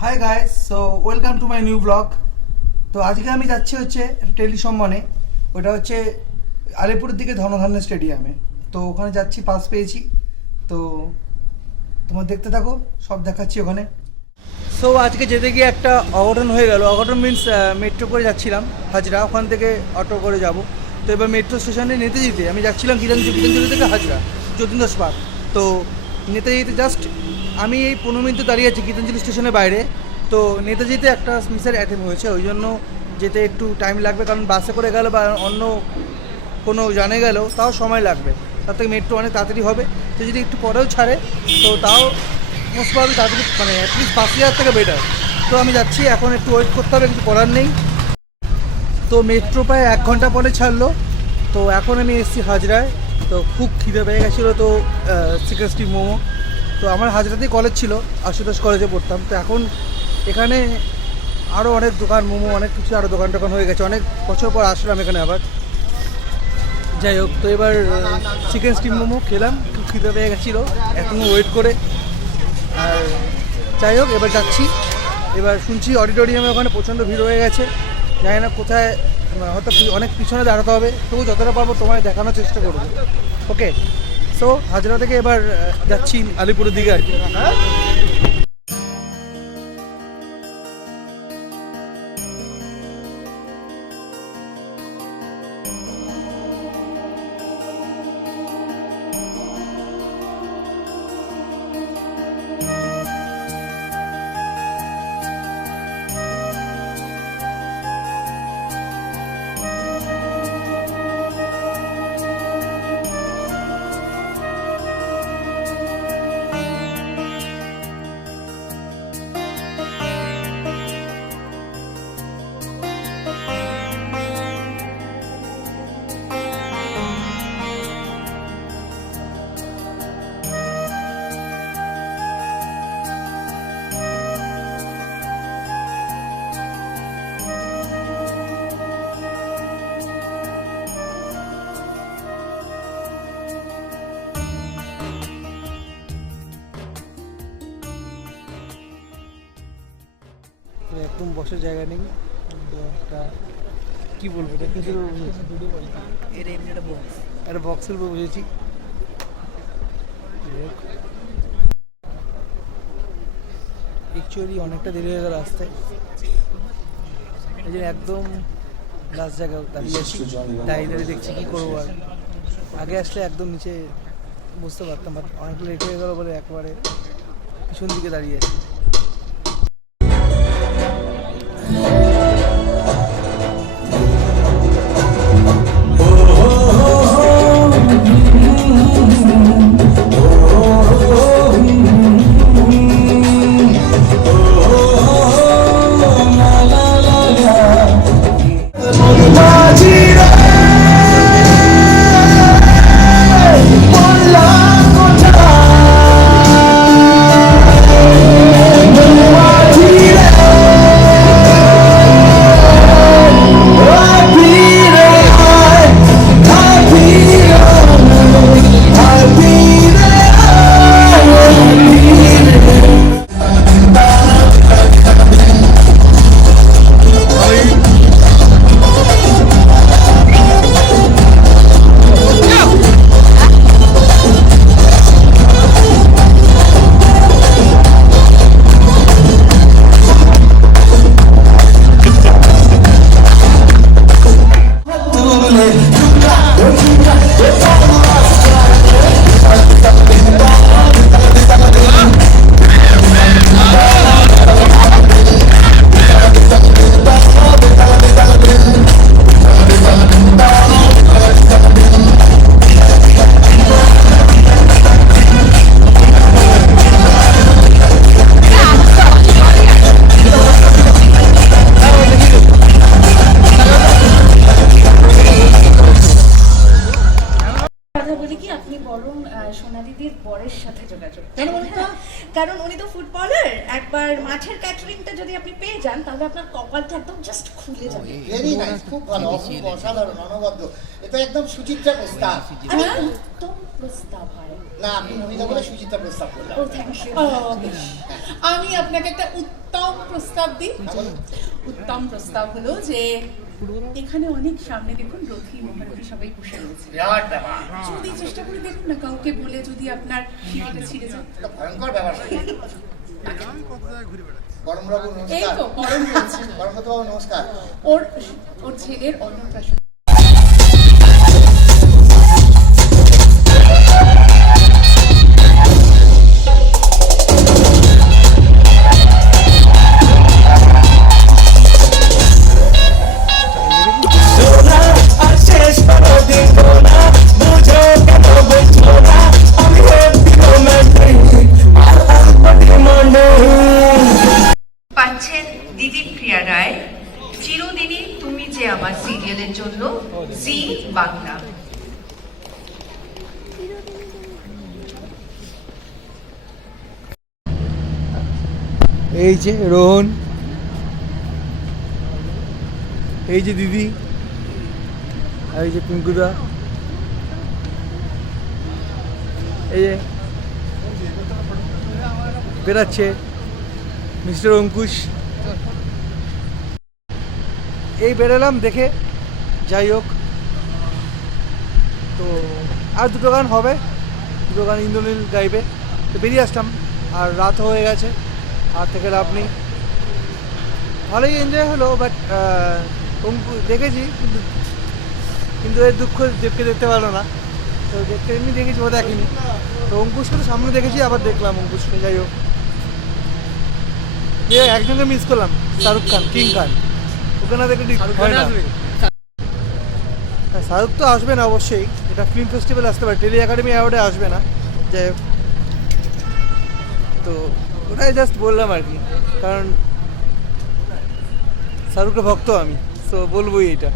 Hi guys, so welcome to my new blog. তো আজকে আমি যাচ্ছি হচ্ছে টেলি সম্মানে, ওটা হচ্ছে আলিপুরের দিকে ধর্মধান্য স্টেডিয়ামে। তো ওখানে যাচ্ছি, পাস পেয়েছি। তো তোমার দেখতে থাকো, সব দেখাচ্ছি ওখানে। সো আজকে যেতে গিয়ে একটা অঘটন হয়ে গেল। অঘটন মিনস মেট্রো করে যাচ্ছিলাম হাজরা, ওখান থেকে অটো করে যাব। তো এবার মেট্রো স্টেশনে যেতে আমি যাচ্ছিলাম গীতাঞ্জলি থেকে হাজরা যতীন্দ্র পার্ক। তো যেতে জাস্ট আমি এই 15 মিনিট দাঁড়িয়ে আছি গীতাঞ্জলি স্টেশনের বাইরে। তো নেতাজিতে একটা মিসের অ্যাটেম্প হয়েছে, ওই জন্য যেতে একটু টাইম লাগবে, কারণ বাসে করে গেল বা অন্য কোনো জানে গেলেও তাও সময় লাগবে। তার থেকে মেট্রো অনেক তাড়াতাড়ি হবে। তো যদি একটু পরেও ছাড়ে তো তাও মোস্ট প্রবলি তাড়াতাড়ি, মানে অ্যাটলিস্ট 5,000 থেকে বেটার। তো আমি যাচ্ছি, এখন একটু ওয়েট করতে হবে, কিছু করার নেই। তো মেট্রো প্রায় 1 ঘন্টা পরে ছাড়লো। তো এখন আমি এসেছি হাজরায়। তো খুব খিদে পেয়ে গেছিলো, তো চিকেন স্টিক মোমো। তো আমার হাজরাতেই কলেজ ছিল, আশুতোষ কলেজে পড়তাম। তো এখন এখানে আরও অনেক দোকান, মোমো অনেক কিছু আরও দোকান টোকান হয়ে গেছে। অনেক বছর পর আসলাম এখানে আবার। যাই হোক, তো এবার চিকেন স্টিম মোমো খেলাম, খুব খিদে পেয়ে গেছিলো এখনও ওয়েট করে। আর যাই হোক, এবার যাচ্ছি। এবার শুনছি অডিটোরিয়ামে ওখানে প্রচণ্ড ভিড় হয়ে গেছে, জানি না কোথায়, হয়তো অনেক পিছনে দাঁড়াতে হবে। তবু যতটা পারবো তোমায় দেখানোর চেষ্টা করবো। ওকে, সো হাজরা থেকে এবার যাচ্ছি আলিপুরের দিকে আর কি। একদম বসার জায়গা নেই, একটা কী বলবো, এটা কিছু একটা বক্সের উপর বুঝেছি। অ্যাকচুয়ালি অনেকটা দেরি হয়ে গেল আসতে, এই যে একদম লাস্ট জায়গায় দাঁড়িয়ে আছি। দাঁড়িয়ে দেখছি কী করবো। আর আগে আসলে একদম নিচে বুঝতে পারতাম, বাট অনেকটা লেট হয়ে গেলো বলে একবারে পিছন দিকে দাঁড়িয়ে আছি। দিদির বরের সাথে যোগাযোগ। কেন বলুন তো? কারণ উনি তো ফুটবলার, একবার মাঠের ক্যাটারিংটা যদি আপনি পেয়ে যান তাহলে আপনার কপালটা একদম জাস্ট খুলে যাবে। ভেরি নাইস, খুব ভালো, অপূর্ব, অসাধারণ, অনবদ্য। এটা একদম সুচিত্রা প্রস্তাব। আরে উত্তম প্রস্তাব হয়। না, আপনি মহিলা বলে সুচিত্রা প্রস্তাব করলেন। ও থ্যাংক ইউ। আমি আপনাকে একটা উত্তম প্রস্তাব দিই। উত্তম প্রস্তাব হলো যে এখানে অনেক সামনে দেখুন রথী মহারথী সবাই বসে রয়েছে, বিরাট ব্যাপার, যদি চেষ্টা করে দেখুন না কাউকে বলে যদি আপনার ফিতেটা ছিঁড়ে যায়। এটা ভয়ঙ্কর ব্যাপার। বরমবাবু এই নমস্কার। তো পরম রয়েছে, বরমবাবু নমস্কার। ওর ওর ছেলের অন্নপ্রাশন। পাচ্ছেন দিদি প্রিয়া রায় চিরদিনই তুমি যে আমার সিরিয়ালের জন্য জি বাংলা। এই যে রোহন, এই যে দিদি, আর এই যে পিঙ্কুদা, এই যে বেরাচ্ছে মিস্টার অঙ্কুশ। এই বেরোলাম দেখে, যাই হোক। তো আর দুটো গান হবে, দুটো গান ইন্দ্রনীল গাইবে, তো বেরিয়ে আসলাম। আর রাত হয়ে গেছে, আর থেকে লাভ নেই। ভালোই এনজয় হলো, বাট অঙ্কু দেখেছি, কিন্তু এর দুঃখ দেবকে দেখতে পারলো না। তো দেখতে এমনি দেখেছি, ও দেখিনি। তো অঙ্কুশকে তো সামনে দেখেছি, আবার দেখলাম অঙ্কুশকে। যাই হোক, একজনকে মিস করলাম, শাহরুখ খান, কিং খান। ওকে না দেখে হয় না। হ্যাঁ, শাহরুখ তো আসবে না অবশ্যই, এটা ফিল্ম ফেস্টিভ্যাল আসতে পারে, টেলি একাডেমি অ্যাওয়ার্ডে আসবে না। যাই হোক, তো ওটাই জাস্ট বললাম আর কি, কারণ শাহরুখের ভক্ত আমি, তো বলবোই এটা।